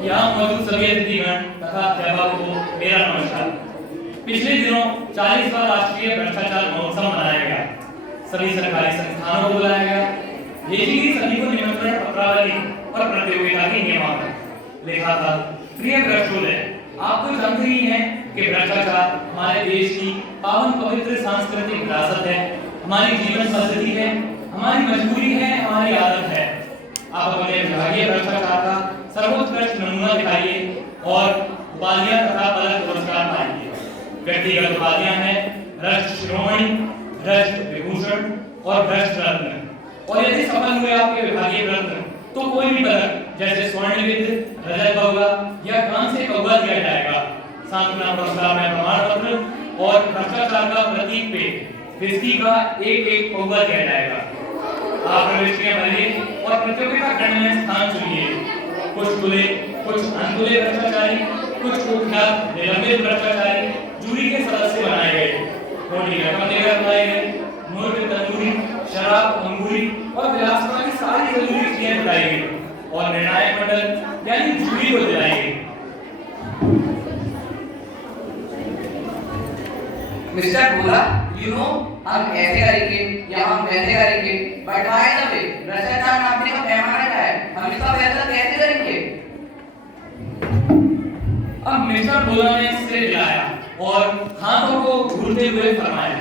यहाँ मौजूद सभी अतिथिगण तथा अध्यापकों को मेरा नमस्कार। पिछले दिनों 40वां राष्ट्रीय भ्रष्टाचार महोत्सव मनाया गया। सभी सरकारी संस्थानों को बुलाया गया। भेजी गई सभी को निमंत्रण पत्रावली और प्रतियोगिता के नियमावली लिखा था। प्रिय भ्रष्टोदय, आप तो जानते ही हैं कि भ्रष्टाचार हमारे देश की पावन पवित्र सांस्कृतिक विरासत है, हमारी जीवन पद्धति है, हमारी मजबूरी है, हमारी आदत है। आप अपने विभागीय भ्रष्टाचार का सर्वोत्कृष्ट नमूना दिखाइए और उपाधियां तथा पदक पुरस्कार पाइए। व्यक्तिगत उपाधियां हैं भ्रष्ट शिरोमणि, भ्रष्ट विभूषण और भ्रष्ट रत्न। और यदि सफल हुए आपके विभागीय रत्न तो कोई भी पदक जैसे स्वर्ण विद्य, रजत कौवा या कांस्य कौवा दिया जाएगा। सांत्वना पुरस्कार में प्रमाण पत्र और भ्रष्टाचार का प्रतीक पे विस्की का एक कौवा दिया जाएगा। आप प्रविष्टियां भरिए और प्रतियोगिता खंड में स्थान चुनिए। कुछ खुले, कुछ अनखुले भ्रष्टाचारी, कुछ कुख्यात निलंबित भ्रष्टाचारी जूरी के सदस्य बनाए गए। मोटी रकम देकर बनाए गए। मूर्ख तंदूरी, शराब, अंगूरी और विलासिता की सारी जरूरी चीजें बताई गई और निर्णायक मंडल यानी जूरी को दिलाई गई। मिस्टर बोला, हम ऐसे करेंगे या हम वैसे करेंगे, बट बाय द वे भ्रष्टाचार नापने का पैमाना क्या है? हम इसका फैसला कैसे करेंगे? अब मिस्टर बोला ने सिर हिलाया और हाथों को घूरते हुए फरमाया,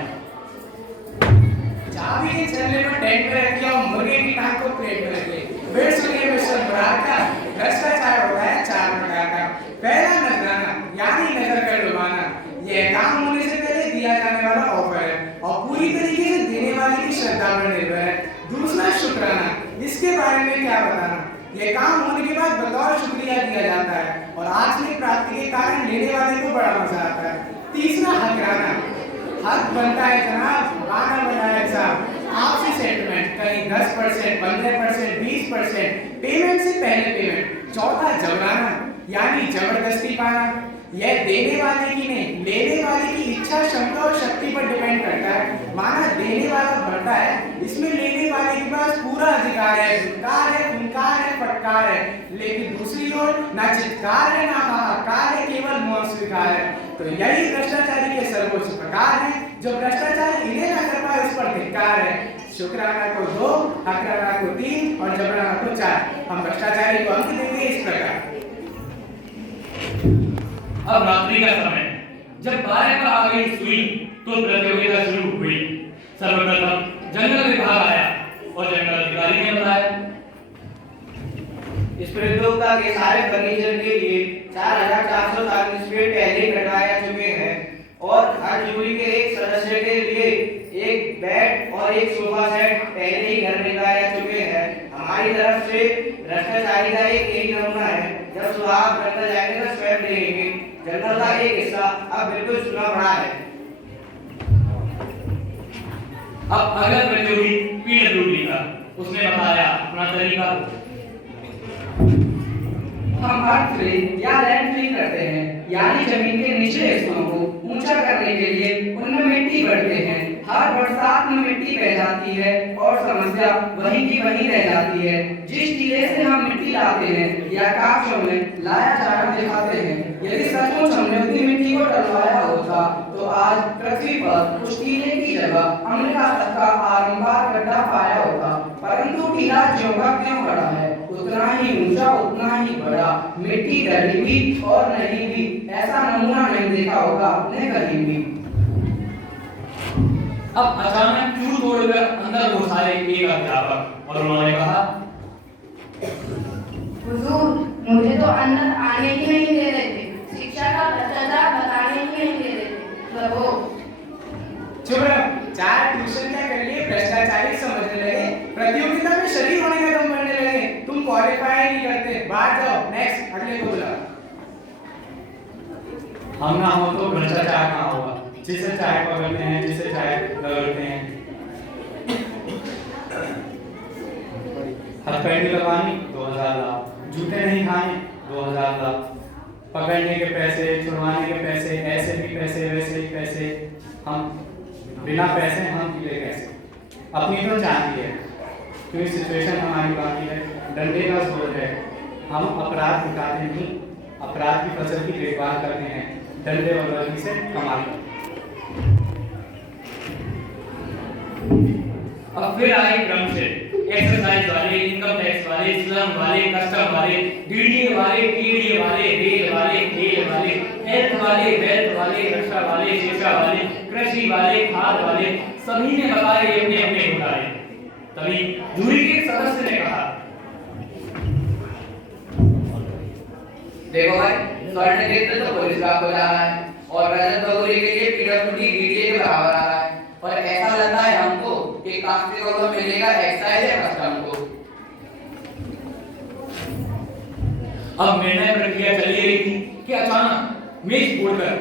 चाबी के छल्ले में टेंट में रखिए और मुर्गे की टांग को प्लेट में रखिए। फिर सुनिए मिस्टर बराका, भ्रष्टाचार होता है 4 प्रकार का। पहला नजराना यानी नजर कर लुभाना। यह काम होने से पहले दिया जाने वाला ऑफर है और पूरी तरीके से देने वाले की श्रद्धा पर निर्भर है। दूसरा शुक्राना, इसके बारे में क्या बताना, यह काम होने के बाद बतौर शुक्रिया दिया जाता है और आचरण प्राप्ति के कारण लेने वाले को बड़ा मजा आता है। तीसरा हकराना, हक बनता है जनाब, बाना बनाया साहब। आपसी सेटलमेंट कहीं 10%, 15%, 20% पेमेंट से पहले पेमेंट। चौथा जबराना यानी जबरदस्ती पाना। यह देने वाले की नहीं, लेने वाले की इच्छा, क्षमता और शक्ति पर डिपेंड करता है। माना देने वाला भरता है, इसमें लेने वाले के पास पूरा अधिकार है, चित्कार है, फुनकार है, फटकार है। लेकिन दूसरी ओर ना चित्कार है ना हाहाकार है, केवल मौन स्वीकार है। तो यही भ्रष्टाचारी के सर्वोच्च प्रकार है। जो भ्रष्टाचार इन्हें ना कर पाए उस पर धिक्कार है। शुक्राना को 2, हकराना को 3 और जबराना को 4। हम भ्रष्टाचारी को अंक देंगे इस प्रकार। अब रात्रि का समय, जब 12 पर आ गई सुई तो प्रतियोगिता शुरू हुई। सर्वप्रथम जंगल विभाग आया और जंगल अधिकारी ने बताया, इस प्रतियोगिता के सारे फर्नीचर के लिए 4400 स्क्वायर पहले ही कटवाए जा चुके हैं और हर जूरी के एक सदस्य के लिए एक बेड और एक सोफा सेट पहले ही घर निकाले जा चुके हैं। हमारी तरफ से भ्रष्टाचारी का एक यही नमूना है। जब सुहाग जंगल जाएंगे तो स्वयं देखेंगे। जंगल का एक हिस्सा अब बिल्कुल सुना पड़ा है। अब अगला प्रतियोगी पीडब्ल्यूडी का, उसने बताया अपना तरीका। हम अर्थ फिलिंग या लैंड फिलिंग करते हैं, यानी जमीन के निचले हिस्सों को ऊंचा करने के लिए उनमें मिट्टी भरते हैं। हर बरसात में मिट्टी बह जाती है और समस्या वहीं की वहीं रह जाती है। जिस टीले से हम मिट्टी लाते हैं या कागजों में लाया जाकर दिखाते हैं, यदि सचमुच हमने उतनी मिट्टी को डलवाया होता तो आज पृथ्वी पर उस टीले की जगह हमने का आरंभार गड्ढा पाया होता। परंतु टीला ज्यों का त्यों खड़ा है, उतना ही ऊंचा, उतना ही बड़ा। मिट्टी डली भी और नहीं भी, ऐसा नमूना नहीं देखा होगा आपने कहीं भी। अब अचानक क्यों तोड़कर अंदर घुस आए एक अध्यापक और उन्होंने कहा, हुजूर, मुझे तो अंदर आने ही नहीं दे रहे थे, शिक्षा का भ्रष्टाचार बताने ही नहीं दे रहे थे। प्रभु चुप रहो, 4 ट्यूशन क्या कर लिए, भ्रष्टाचारी समझने लगे, प्रतियोगिता में शरीक होने का दम बढ़ने लगे। तुम क्वालिफाई नहीं करते, बाहर जाओ। नेक्स्ट, अगले को बुलाओ। हम ना हो तो भ्रष्टाचार कहाँ होगा? जिसे चाहे पकड़ते हैं, जिसे चाहे रगड़ते हैं। हथकंडी लगवानी 2000 लाख, जूते नहीं खाने 2000 लाख, पकड़ने के पैसे, छुड़वाने के पैसे, ऐसे भी पैसे, वैसे भी पैसे। हम बिना पैसे हम पीले कैसे? अपनी तो चाहती है क्योंकि सिचुएशन हमारी बाकी है, डंडे का जोर है। हम अपराध मिटाते नहीं, अपराध की फसल की देखभाल करते हैं, डंडे और वर्दी से कमाई। अब फिर आए क्रम से एक्सरसाइज वाले, इनकम टैक्स वाले, स्लम वाले, कस्टम वाले, डीडीए वाले, टीडीए वाले, रेल वाले, खेल वाले, हेल्थ वाले, वेल्थ वाले, रक्षा वाले, शिक्षा वाले, कृषि वाले, खाद वाले, सभी ने बताए अपने अपने घोटाले। तभी जूरी के एक सदस्य ने कहा, देखो भाई, स्वर्ण क्षेत्र तो पुलिस का हो जा रहा है और रजत बगोरी के लिए पीडब्ल्यूडी डीडीए के बराबर आ रहा है, पर ऐसा लगता है हमको कि कांस्टेबल को मिलेगा एक्साइज या कस्टम को। अब निर्णय प्रक्रिया चली रही थी कि अचानक मेज फोड़कर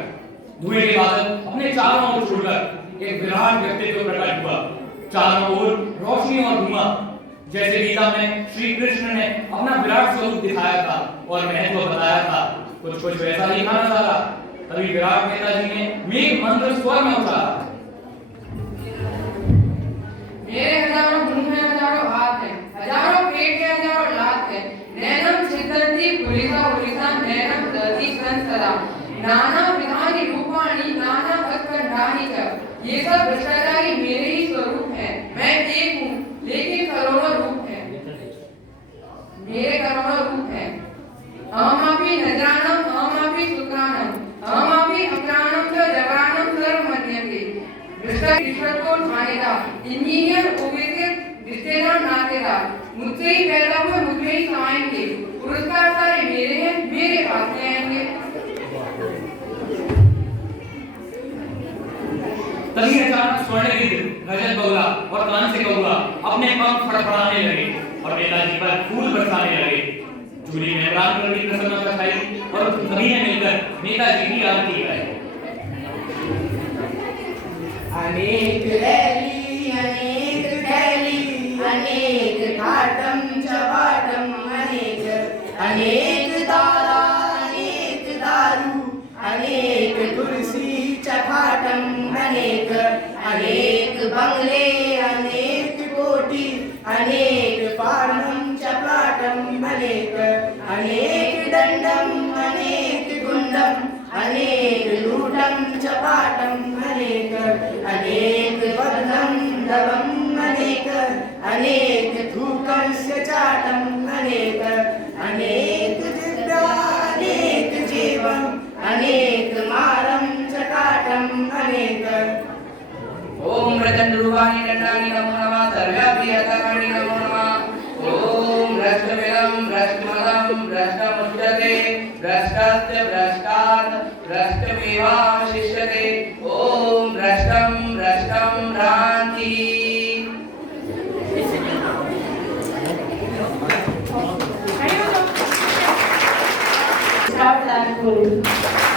धुएं के बादल अपने चारों ओर छोड़कर एक विराट व्यक्तित्व प्रकट हुआ। चारों ओर रोशनी और धुआं, जैसे गीता में श्री कृष्ण ने अपना विराट स्वरूप दिखाया था और महत्व बताया था, कुछ कुछ वैसा ही था नजारा। तभी विराट नेताजी ने मेघ मंत्र स्वर में उतारा, मेरे हजारों मुंह में हजारों हाथ हैं, हजारों पेट के हजारों लात हैं, नैनम छिद्रती पुलिसा पुलिसा नैनम दर्दी संसदा, नाना विधानी रूपाणी नाना उत्कंठानी च। ये सब भ्रष्टाचारी मेरे ही स्वरूप हैं। मैं एक हूँ लेकिन करोड़ों रूप हैं, मेरे करोड़ों रूप हैं। अहमापि नजरानम अहमापि सुत्रानम अहमापि अक्रानम च जवानम सर्व मन्यते। भ्रष्टाचार को थानेदार, इंजीनियर, ओबीसी, रिश्तेदार, नातेदार, मुझसे ही पैदा हुए मुझे ही समाएंगे। पुरस्कार सारे मेरे हैं, मेरे पास में आएंगे। तभी अचानक स्वर्णगिद्ध, रजत बगुला और कान से कौआ अपने पंख फड़फड़ाने लगे और नेताजी पर फूल बरसाने लगे। जूरी में प्राण की प्रसन्नता छाई और सभी ने मिलकर नेताजी की आरती गाई। अनेक रैली अनेक थैली अनेक घाटम चबाटम अनेक, अनेक दारा अनेक दारू, अनेक कुर्सी चखाटम अनेक, अनेक बंगले अनेक कोठी, अनेक पार्नम चपाटम अनेक, अनेक दंडम अनेक गुंडम, अनेक लूटम चपाटम अनेक, अनेक बदनम दबम अनेक, अनेक थूकम से चाटम अनेक, अनेक दिव्या अनेक जीवम, अनेक मारम चकाटम अनेक। ओम रजत रूपाणी दंडानि नमो नमः, सर्व्यापि हतकानि नमो नमः। ओम भ्रष्टमिदं भ्रष्टमदं भ्रष्टमुच्यते, भ्रष्टस्य भ्रष्टात् भ्रष्टमेवावशिष्यते। ओम भ्रष्टं भ्रष्टं भ्रान्ति। Start that